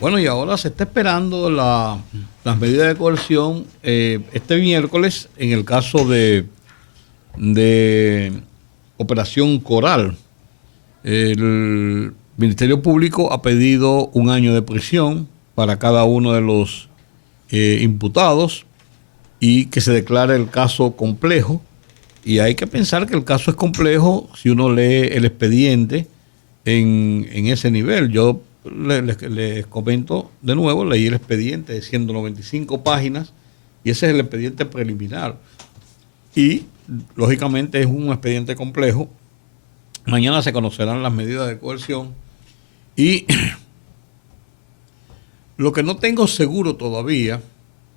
Bueno, y ahora se está esperando las medidas de coerción este miércoles en el caso de Operación Coral. El Ministerio Público ha pedido 1 año de prisión para cada uno de los imputados y que se declare el caso complejo. Y hay que pensar que el caso es complejo si uno lee el expediente en ese nivel. Yo les comento de nuevo, leí el expediente de 195 páginas y ese es el expediente preliminar. Y lógicamente es un expediente complejo. Mañana se conocerán las medidas de coerción y lo que no tengo seguro todavía,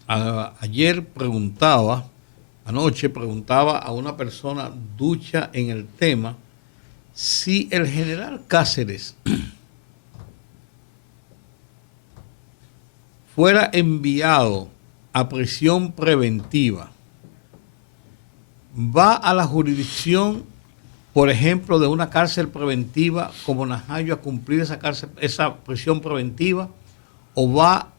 anoche preguntaba a una persona ducha en el tema si el general Cáceres fuera enviado a prisión preventiva, va a la jurisdicción, por ejemplo, de una cárcel preventiva como Najayo a cumplir esa prisión preventiva, o va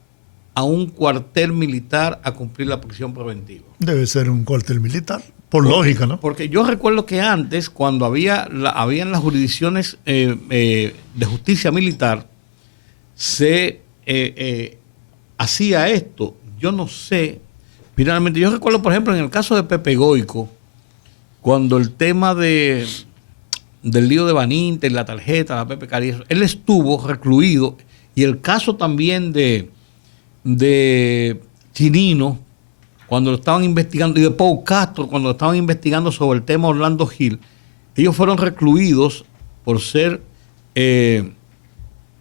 a un cuartel militar a cumplir la prisión preventiva. Debe ser un cuartel militar, por lógica, ¿no? Porque yo recuerdo que antes, cuando habían las jurisdicciones de justicia militar, se hacía esto. Yo no sé, finalmente, yo recuerdo, por ejemplo, en el caso de Pepe Goico, cuando el tema del lío de Baninter, la tarjeta, la Pepe Cari, él estuvo recluido, y el caso también de Chinino, cuando lo estaban investigando, y de Pau Castro, cuando lo estaban investigando sobre el tema Orlando Gil, ellos fueron recluidos por ser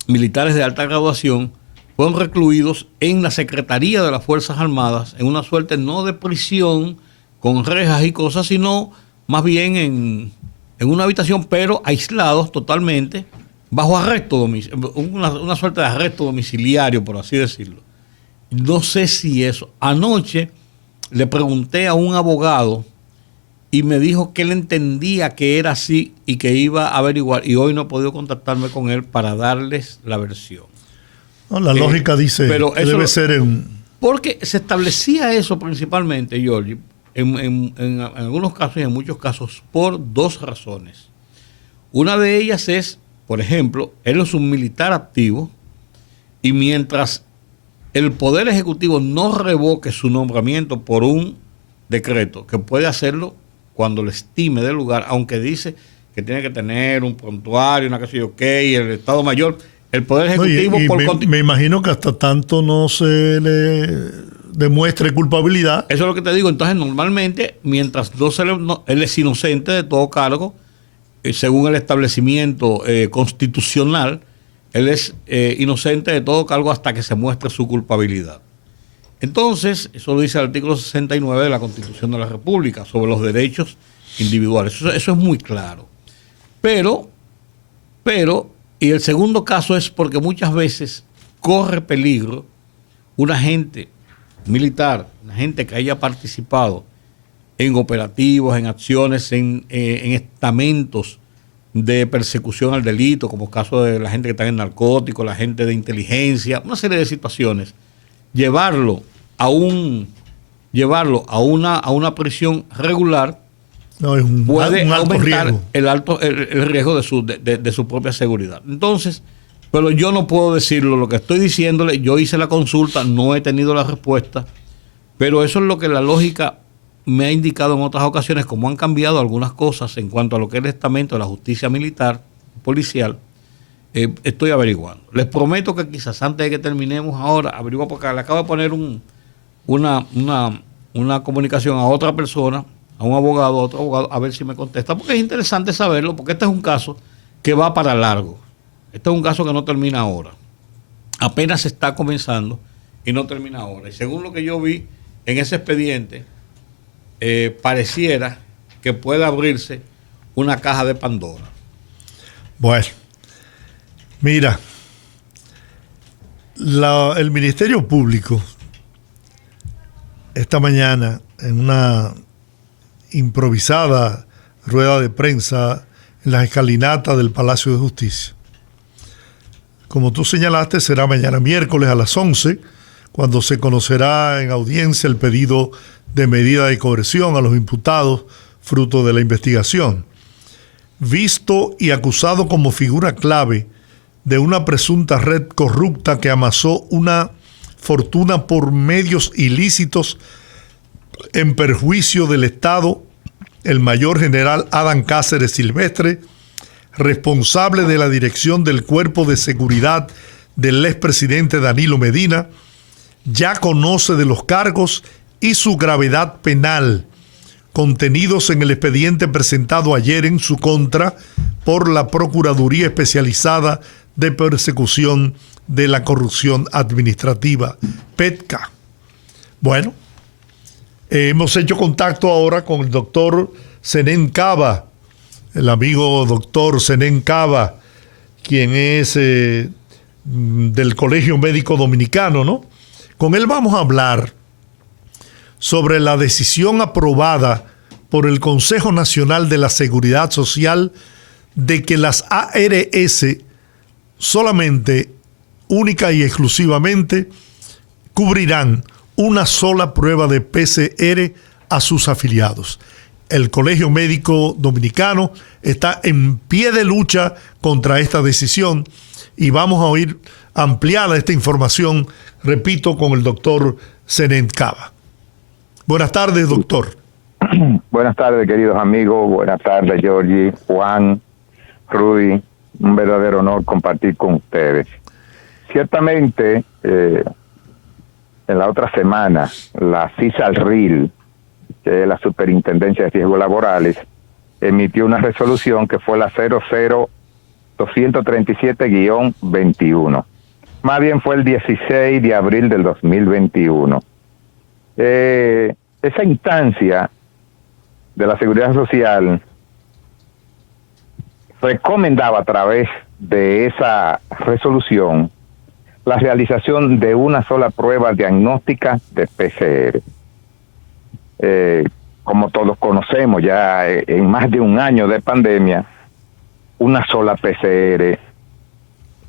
militares de alta graduación, fueron recluidos en la Secretaría de las Fuerzas Armadas, en una suerte no de prisión con rejas y cosas, sino más bien en una habitación, pero aislados totalmente, bajo arresto domiciliario, una suerte de arresto domiciliario, por así decirlo. No sé si eso. Anoche le pregunté a un abogado y me dijo que él entendía que era así y que iba a averiguar, y hoy no he podido contactarme con él para darles la versión. No, la lógica dice pero que debe ser porque se establecía eso principalmente, Giorgi, en algunos casos y en muchos casos, por dos razones. Una de ellas es, por ejemplo, él es un militar activo y mientras el Poder Ejecutivo no revoque su nombramiento por un decreto, que puede hacerlo cuando lo estime del lugar, aunque dice que tiene que tener un prontuario, una cosa y el Estado Mayor, el Poder Ejecutivo... me imagino que hasta tanto no se le demuestre culpabilidad. Eso es lo que te digo. Entonces, normalmente, mientras él es inocente de todo cargo, según el establecimiento constitucional, él es inocente de todo cargo hasta que se muestre su culpabilidad. Entonces, eso lo dice el artículo 69 de la Constitución de la República sobre los derechos individuales. Eso es muy claro. Pero, y el segundo caso es porque muchas veces corre peligro un agente militar, una gente que haya participado en operativos, en acciones, en estamentos de persecución al delito, como el caso de la gente que está en narcóticos, la gente de inteligencia, una serie de situaciones, llevarlo a una prisión regular puede aumentar el riesgo de su propia seguridad. Entonces, pero yo no puedo decirlo, lo que estoy diciéndole, yo hice la consulta, no he tenido la respuesta, pero eso es lo que la lógica me ha indicado en otras ocasiones, como han cambiado algunas cosas en cuanto a lo que es el estamento de la justicia militar, policial. Estoy averiguando. Les prometo que quizás antes de que terminemos ahora, averiguo, porque le acabo de poner una comunicación a otra persona, a un abogado, a otro abogado, a ver si me contesta, porque es interesante saberlo, porque este es un caso que va para largo. Este es un caso que no termina ahora. Apenas está comenzando y no termina ahora. Y según lo que yo vi en ese expediente, pareciera que puede abrirse una caja de Pandora. Bueno, mira, el Ministerio Público esta mañana en una improvisada rueda de prensa en las escalinatas del Palacio de Justicia como tú señalaste, será mañana miércoles a las 11, cuando se conocerá en audiencia el pedido de medida de coerción a los imputados fruto de la investigación. Visto y acusado como figura clave de una presunta red corrupta que amasó una fortuna por medios ilícitos en perjuicio del Estado, el mayor general Adán Cáceres Silvestre, responsable de la dirección del Cuerpo de Seguridad del expresidente Danilo Medina, ya conoce de los cargos y su gravedad penal, contenidos en el expediente presentado ayer en su contra por la Procuraduría Especializada de Persecución de la Corrupción Administrativa, PETCA. Bueno, hemos hecho contacto ahora con el doctor Zenén Cava, el amigo doctor Zenén Cava, quien es del Colegio Médico Dominicano, ¿no? Con él vamos a hablar sobre la decisión aprobada por el Consejo Nacional de la Seguridad Social de que las ARS solamente, única y exclusivamente, cubrirán una sola prueba de PCR a sus afiliados. El Colegio Médico Dominicano está en pie de lucha contra esta decisión y vamos a oír ampliada esta información, repito, con el doctor Zenén Cava. Buenas tardes, doctor. Buenas tardes, queridos amigos. Buenas tardes, Georgie, Juan, Rudy. Un verdadero honor compartir con ustedes. Ciertamente, en la otra semana, la CISALRIL, que es la Superintendencia de Riesgos Laborales, emitió una resolución que fue la 00237-21. Más bien fue el 16 de abril del 2021. Esa instancia de la Seguridad Social recomendaba a través de esa resolución la realización de una sola prueba diagnóstica de PCR. Como todos conocemos, ya en más de un año de pandemia, una sola PCR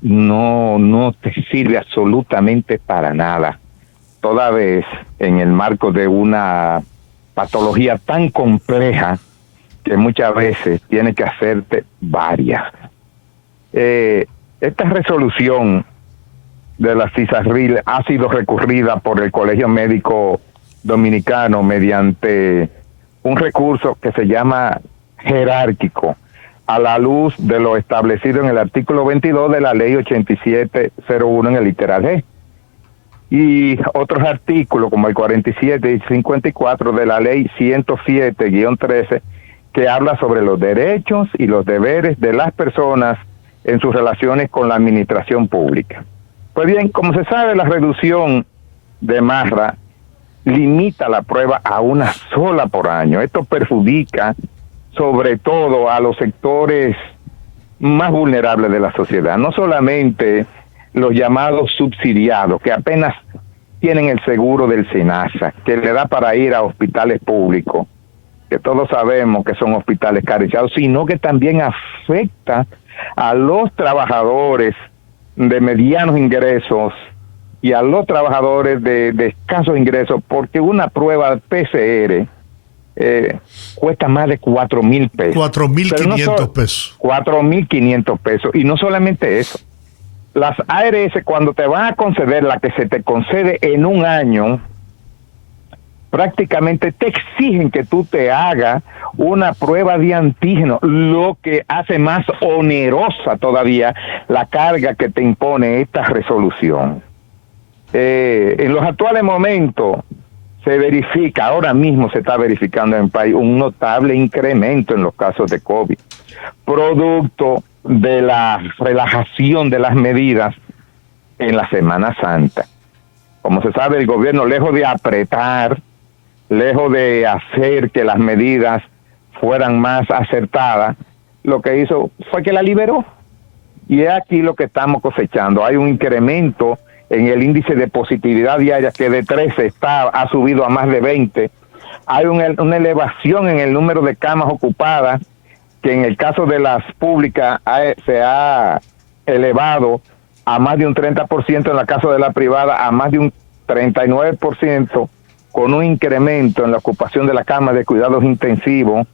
no te sirve absolutamente para nada, toda vez en el marco de una patología tan compleja que muchas veces tiene que hacerte varias. Esta resolución de la CISALRIL ha sido recurrida por el Colegio Médico Dominicano mediante un recurso que se llama jerárquico, a la luz de lo establecido en el artículo 22 de la Ley 8701 en el literal G, y otros artículos como el 47 y 54 de la Ley 107-13, que habla sobre los derechos y los deberes de las personas en sus relaciones con la administración pública. Pues bien, como se sabe, la reducción de Marra limita la prueba a una sola por año. Esto perjudica sobre todo a los sectores más vulnerables de la sociedad, no solamente los llamados subsidiados, que apenas tienen el seguro del SENASA, que le da para ir a hospitales públicos, que todos sabemos que son hospitales carenciados, sino que también afecta a los trabajadores de medianos ingresos y a los trabajadores de escasos ingresos, porque una prueba PCR cuesta más de 4,000 pesos. 4,500 pesos. 4,500 pesos. Y no solamente eso. Las ARS, cuando te van a conceder la que se te concede en un año, prácticamente te exigen que tú te hagas una prueba de antígeno, lo que hace más onerosa todavía la carga que te impone esta resolución. En los actuales momentos se verifica, ahora mismo se está verificando en el país un notable incremento en los casos de COVID, producto de la relajación de las medidas en la Semana Santa. Como se sabe, el gobierno, lejos de apretar, lejos de hacer que las medidas fueran más acertadas, lo que hizo fue que la liberó. Y es aquí lo que estamos cosechando. Hay un incremento en el índice de positividad diaria que de 13 ha subido a más de 20. Hay una elevación en el número de camas ocupadas, que en el caso de las públicas se ha elevado a más de un 30% en la caso de la privada, a más de un 39%, con un incremento en la ocupación de la cama de cuidados intensivos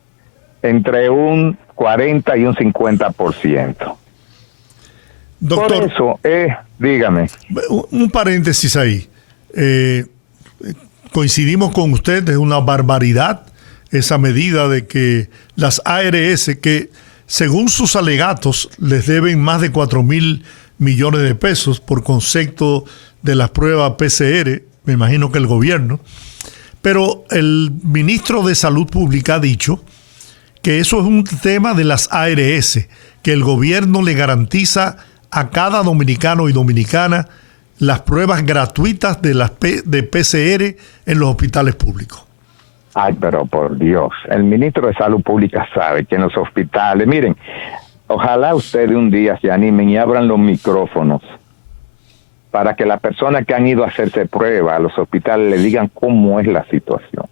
entre un 40 y un 50%. Doctor, por eso, dígame. Un paréntesis ahí. Coincidimos con usted, es una barbaridad esa medida de que las ARS, que según sus alegatos les deben más de 4.000 millones de pesos por concepto de las pruebas PCR, me imagino que el gobierno, pero el ministro de Salud Pública ha dicho que eso es un tema de las ARS, que el gobierno le garantiza a cada dominicano y dominicana las pruebas gratuitas de PCR en los hospitales públicos. Ay, pero por Dios, el ministro de Salud Pública sabe que en los hospitales, miren, ojalá ustedes un día se animen y abran los micrófonos para que las personas que han ido a hacerse pruebas a los hospitales le digan cómo es la situación.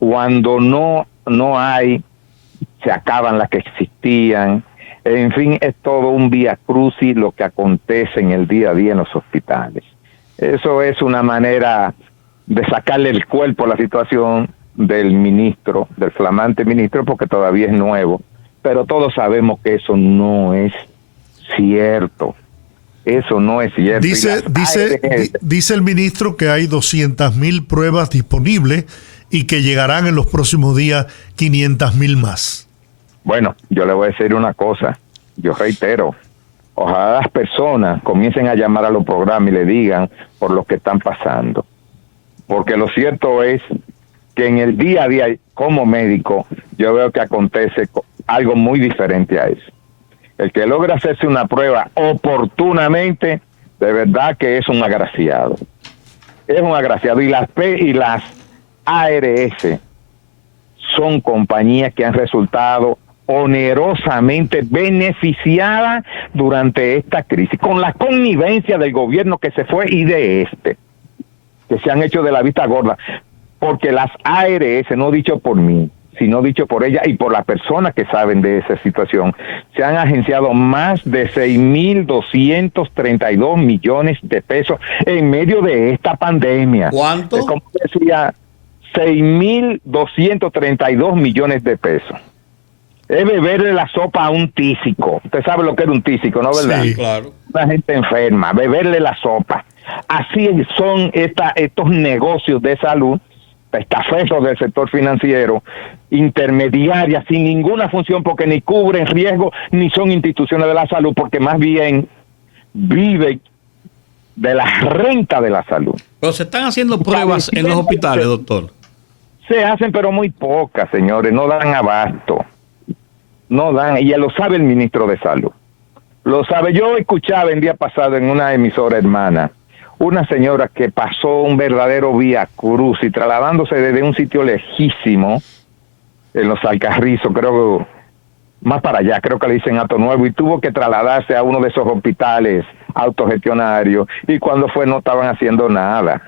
Cuando no hay, se acaban las que existían. En fin, es todo un vía crucis lo que acontece en el día a día en los hospitales. Eso es una manera de sacarle el cuerpo a la situación del ministro, del flamante ministro, porque todavía es nuevo. Pero todos sabemos que eso no es cierto. Eso no es cierto. Dice el ministro que hay 200.000 pruebas disponibles y que llegarán en los próximos días 500.000 más. Bueno, yo le voy a decir una cosa, yo reitero, ojalá las personas comiencen a llamar a los programas y le digan por lo que están pasando, porque lo cierto es que en el día a día como médico yo veo que acontece algo muy diferente a eso. El que logra hacerse una prueba oportunamente, de verdad que es un agraciado. Es un agraciado. Y las ARS son compañías que han resultado onerosamente beneficiada durante esta crisis, con la connivencia del gobierno que se fue y de que se han hecho de la vista gorda, porque las ARS, no dicho por mí, sino dicho por ella y por las personas que saben de esa situación, se han agenciado más de 6.232 millones de pesos en medio de esta pandemia. ¿Cuánto? Como decía, 6.232 millones de pesos. Es beberle la sopa a un tísico. Usted sabe lo que es un tísico, ¿no, verdad? Sí, claro. Una gente enferma, beberle la sopa. Así son estos negocios de salud, estafetos del sector financiero, intermediarias, sin ninguna función, porque ni cubren riesgo, ni son instituciones de la salud, porque más bien viven de la renta de la salud. Pero se están haciendo pruebas en los hospitales, doctor. Se hacen, pero muy pocas, señores, no dan abasto. No dan, y ya lo sabe el ministro de Salud. Lo sabe. Yo escuchaba el día pasado en una emisora hermana una señora que pasó un verdadero vía cruz y trasladándose desde un sitio lejísimo en los Alcarrizos, creo más para allá, creo que le dicen Hato Nuevo, y tuvo que trasladarse a uno de esos hospitales autogestionarios, y cuando fue no estaban haciendo nada.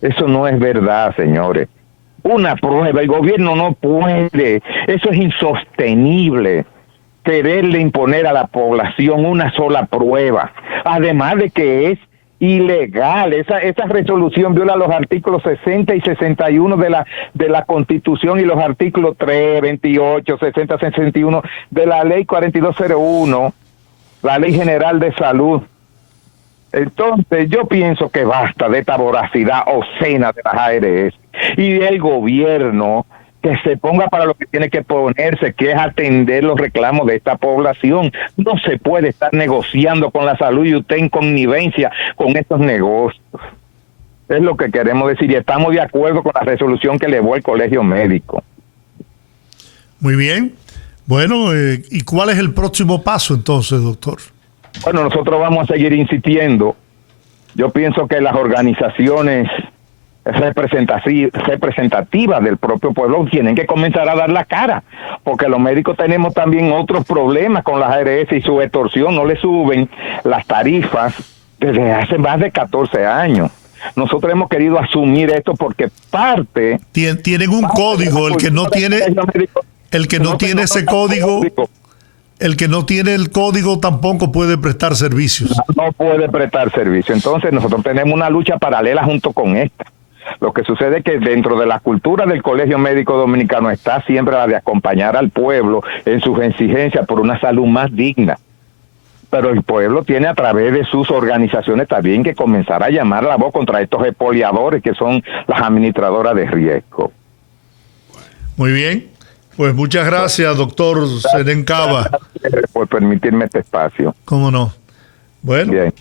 Eso no es verdad, señores. Una prueba, el gobierno no puede, eso es insostenible, quererle imponer a la población una sola prueba, además de que es ilegal. Esa resolución viola los artículos 60 y 61 de la Constitución y los artículos 3, 28, 60, 61 de la Ley 4201, la Ley General de Salud. Entonces, yo pienso que basta de esta voracidad obscena de las ARS y del gobierno que se ponga para lo que tiene que ponerse, que es atender los reclamos de esta población. No se puede estar negociando con la salud y usted en connivencia con estos negocios. Es lo que queremos decir y estamos de acuerdo con la resolución que elevó el Colegio Médico. Muy bien. Bueno, ¿y cuál es el próximo paso entonces, doctor? Bueno, nosotros vamos a seguir insistiendo. Yo pienso que las organizaciones representativas del propio pueblo tienen que comenzar a dar la cara, porque los médicos tenemos también otros problemas con las ARS y su extorsión. No le suben las tarifas desde hace más de 14 años. Nosotros hemos querido asumir esto porque tienen un código, el que no tiene ese código el que no tiene el código tampoco puede prestar servicios. No puede prestar servicio. Entonces nosotros tenemos una lucha paralela junto con esta. Lo que sucede es que dentro de la cultura del Colegio Médico Dominicano está siempre la de acompañar al pueblo en sus exigencias por una salud más digna. Pero el pueblo tiene a través de sus organizaciones también que comenzar a llamar la voz contra estos expoliadores que son las administradoras de riesgo. Muy bien. Pues muchas gracias, doctor Zenén Cava. Por permitirme este espacio. ¿Cómo no? Bueno. Bien.